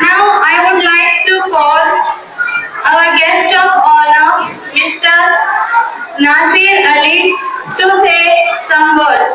Now I would like to call our guest of honor, Mr. Nasir Ali, to say some words.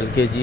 LKG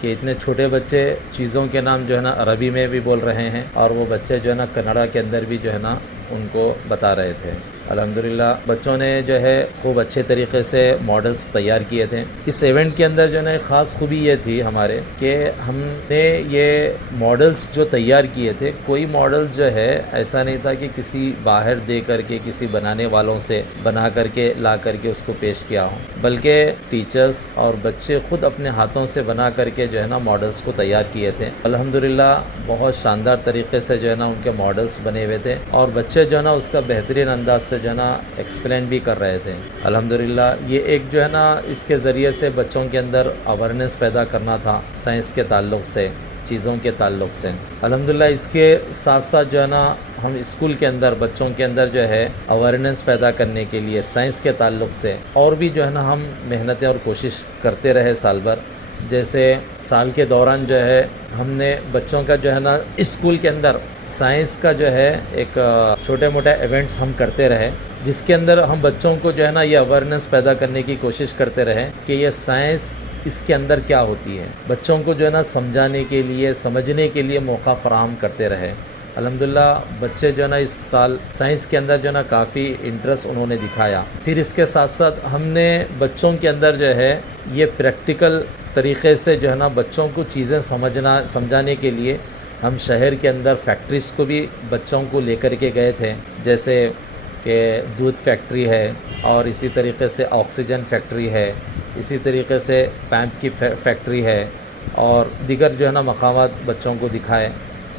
کہ اتنے چھوٹے بچے چیزوں کے نام جو ہے نا عربی میں بھی بول رہے ہیں اور وہ بچے جو ہے نا کنڑا کے اندر بھی جو ہے نا ان کو بتا رہے تھے. الحمدللہ بچوں نے جو ہے خوب اچھے طریقے سے ماڈلز تیار کیے تھے. اس ایونٹ کے اندر جو ہے نا ایک خاص خوبی یہ تھی ہمارے کہ ہم نے یہ ماڈلز جو تیار کیے تھے, کوئی ماڈلز جو ہے ایسا نہیں تھا کہ کسی باہر دے کر کے کسی بنانے والوں سے بنا کر کے لا کر کے اس کو پیش کیا ہو, بلکہ ٹیچرز اور بچے خود اپنے ہاتھوں سے بنا کر کے جو ہے نا ماڈلز کو تیار کیے تھے. الحمدللہ بہت شاندار طریقے سے جو ہے نا ان کے ماڈلز بنے ہوئے تھے اور بچے جو ہے نا اس کا بہترین انداز سے جو ہے نا ایکسپلین بھی کر رہے تھے. الحمدللہ یہ ایک جو ہے نا اس کے ذریعے سے بچوں کے اندر اویرنیس پیدا کرنا تھا سائنس کے تعلق سے, چیزوں کے تعلق سے. الحمدللہ اس کے ساتھ ساتھ جو ہے نا ہم اسکول کے اندر بچوں کے اندر جو ہے اویرنیس پیدا کرنے کے لیے سائنس کے تعلق سے اور بھی جو ہے نا ہم محنتیں اور کوشش کرتے رہے سال بھر. جیسے سال کے دوران جو ہے ہم نے بچوں کا جو ہے نا اسکول کے اندر سائنس کا جو ہے ایک چھوٹے موٹے ایونٹس ہم کرتے رہے, جس کے اندر ہم بچوں کو جو ہے نا یہ اویرنیس پیدا کرنے کی کوشش کرتے رہے کہ یہ سائنس اس کے اندر کیا ہوتی ہے. بچوں کو جو ہے نا سمجھانے کے لیے سمجھنے کے لیے موقع فراہم کرتے رہے. الحمدللہ بچے جو ہے نا اس سال سائنس کے اندر جو ہے نا کافی انٹرسٹ انہوں نے دکھایا. پھر اس کے ساتھ ساتھ ہم نے بچوں کے اندر جو ہے یہ پریکٹیکل طریقے سے جو ہے نا بچوں کو چیزیں سمجھانے کے لیے ہم شہر کے اندر فیکٹریز کو بھی بچوں کو لے کر کے گئے تھے, جیسے کہ دودھ فیکٹری ہے اور اسی طریقے سے آکسیجن فیکٹری ہے, اسی طریقے سے پیمپ کی فیکٹری ہے اور دیگر جو ہے نا مقامات بچوں کو دکھائے.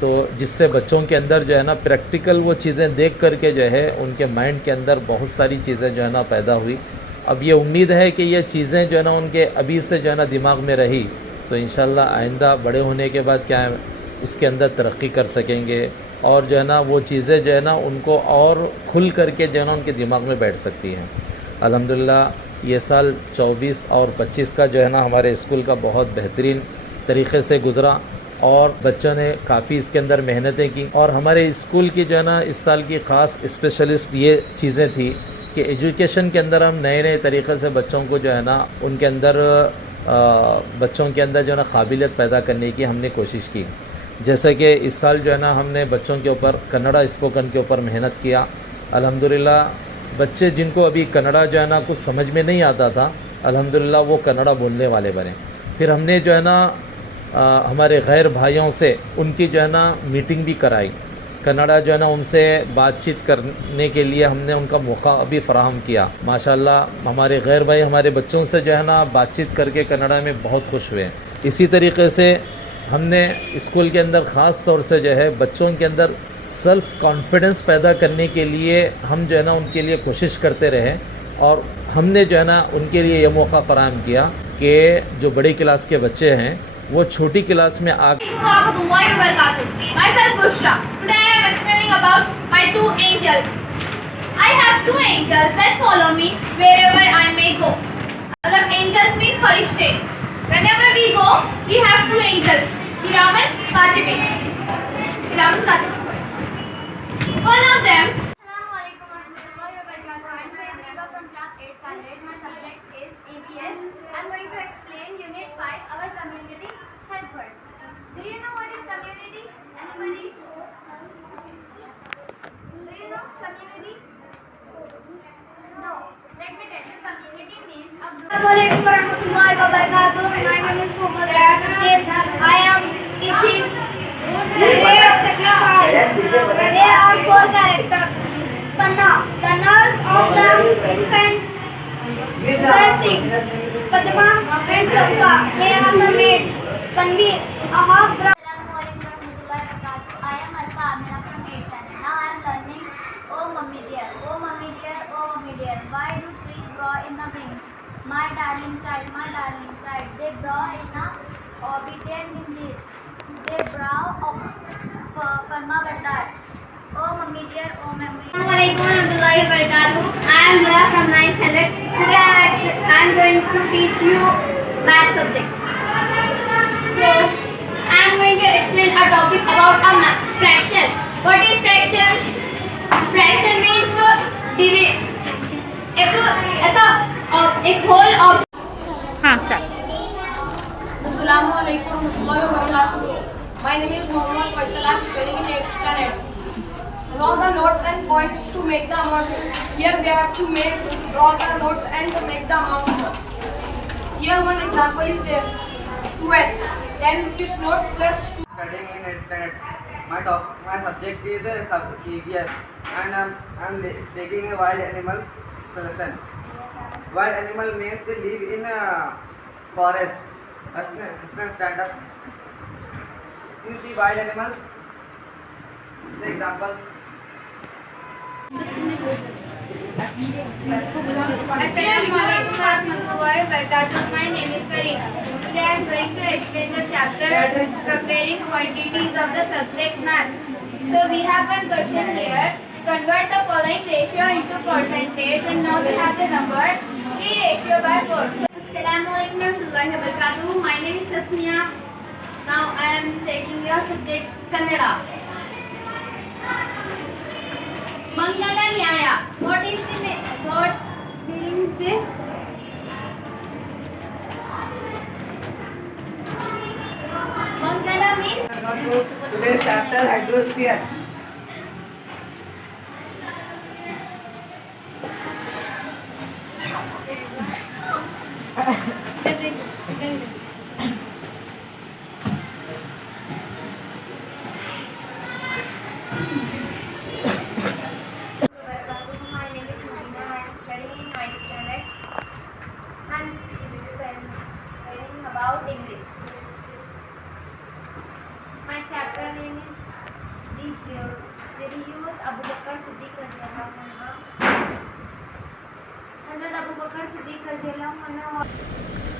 تو جس سے بچوں کے اندر جو ہے نا پریکٹیکل وہ چیزیں دیکھ کر کے جو ہے ان کے مائنڈ کے اندر بہت ساری چیزیں جو ہے نا پیدا ہوئی. اب یہ امید ہے کہ یہ چیزیں جو ہے نا ان کے ابھی سے جو ہے نا دماغ میں رہی تو انشاءاللہ آئندہ بڑے ہونے کے بعد کیا ہے اس کے اندر ترقی کر سکیں گے اور جو ہے نا وہ چیزیں جو ہے نا ان کو اور کھل کر کے جو ہے نا ان کے دماغ میں بیٹھ سکتی ہیں. الحمدللہ یہ سال 24 اور 25 کا جو ہے نا ہمارے اسکول کا بہت بہترین طریقے سے گزرا اور بچوں نے کافی اس کے اندر محنتیں کی. اور ہمارے اسکول کی جو ہے نا اس سال کی خاص اسپیشلسٹ یہ چیزیں تھی کہ ایجوکیشن کے اندر ہم نئے طریقے سے بچوں کو جو ہے نا ان کے اندر بچوں کے اندر جو ہے نا قابلیت پیدا کرنے کی ہم نے کوشش کی. جیسے کہ اس سال جو ہے نا ہم نے بچوں کے اوپر کنڑا اسپوکن کے اوپر محنت کیا. الحمدللہ بچے جن کو ابھی کنڑا جو ہے نا کچھ سمجھ میں نہیں آتا تھا الحمدللہ وہ کنڑا بولنے والے بنے. پھر ہم نے جو ہے نا ہمارے غیر بھائیوں سے ان کی جو ہے نا میٹنگ بھی کرائی. کنڑا جو ہے نا ان سے بات چیت کرنے کے لیے ہم نے ان کا موقع بھی فراہم کیا. ماشاءاللہ ہمارے غیر بھائی ہمارے بچوں سے جو ہے نا بات چیت کر کے کنڑا میں بہت خوش ہوئے. اسی طریقے سے ہم نے اسکول کے اندر خاص طور سے جو ہے بچوں کے اندر سیلف کانفیڈنس پیدا کرنے کے لیے ہم جو ہے نا ان کے لیے کوشش کرتے رہے اور ہم نے جو ہے نا ان کے لیے یہ موقع فراہم کیا کہ جو بڑی کلاس کے بچے ہیں وہ چھوٹی کلاس میں آ Myself Bushra. Today I am explaining about my two angels. I have two angels that follow me wherever I may go. Angels mean farishte. Whenever we go, we have two angels. Kiraman Katibin. One of them. Assalamualaikum warahmatullahi wabarakatuh. I am Sayyiba from class 8th standard. My subject is EVS. I am going to explain Unit 5, our community helpers. Do you know what is community? Anybody? Do you know community? No. Let me tell you, community means a group. Assalamualaikum warahmatullahi wabarakatuh. My name is Muhammad Rasul. I am teaching Great Sacrifice. There are 4 characters. Panna, the nurse of the infant. Blessing, Padma and Champa. They are mermaids. Panveer, a half brother. Assalamualaikum warahmatullahi wabarakatuh. I am Arfa Amina from 8th standard. Now I am learning. Oh mummy dear, oh mummy dear, oh mummy dear. Why do trees grow in the wings? My darling child, my darling child. They grow in a obedient hinges. They grow up Farma Bardar. Oh mummy dear, oh mummy. Assalamualaikum warahmatullahi wabarakatuh. I am Zara from 9th standard. Today I am going to teach you math subject. So, I am going to explain a topic about a fraction. What is fraction? Fraction means Assalamualaikum draw the notes and points to make the amount. Here they have to draw the notes and make the amount. Here one example is there. 12. 10 rupees note plus 2. Studying in 8th standard. My subject is EVS, and I'm taking a wild animals lesson. Wild animal means they live in a forest. Let's stand up. You see wild animals? The examples. Assalamualaikum warahmatullahi wabarakatuh. My name is Kareem. Today I am going to explain the chapter comparing quantities of the subject maths. So we have one question here. Convert the following ratio into percentage, and now we have the number 3:4. Assalamualaikum warahmatullahi wabarakatuh. My name is Sasmiya. Now I am taking your subject Kannada. Mangala Nyaya. What is the what means this? Mangala means Today's chapter hydrosphere. My name is Nina. I am studying in 9th standard. I am studying about English. My chapter name is The Jerius Abu Bakr Siddiq Radhiyallahu anhu. Hazrat Abu Bakr Siddiq Radhiyallahu anhu.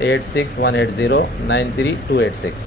8618093286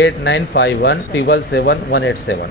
8951777187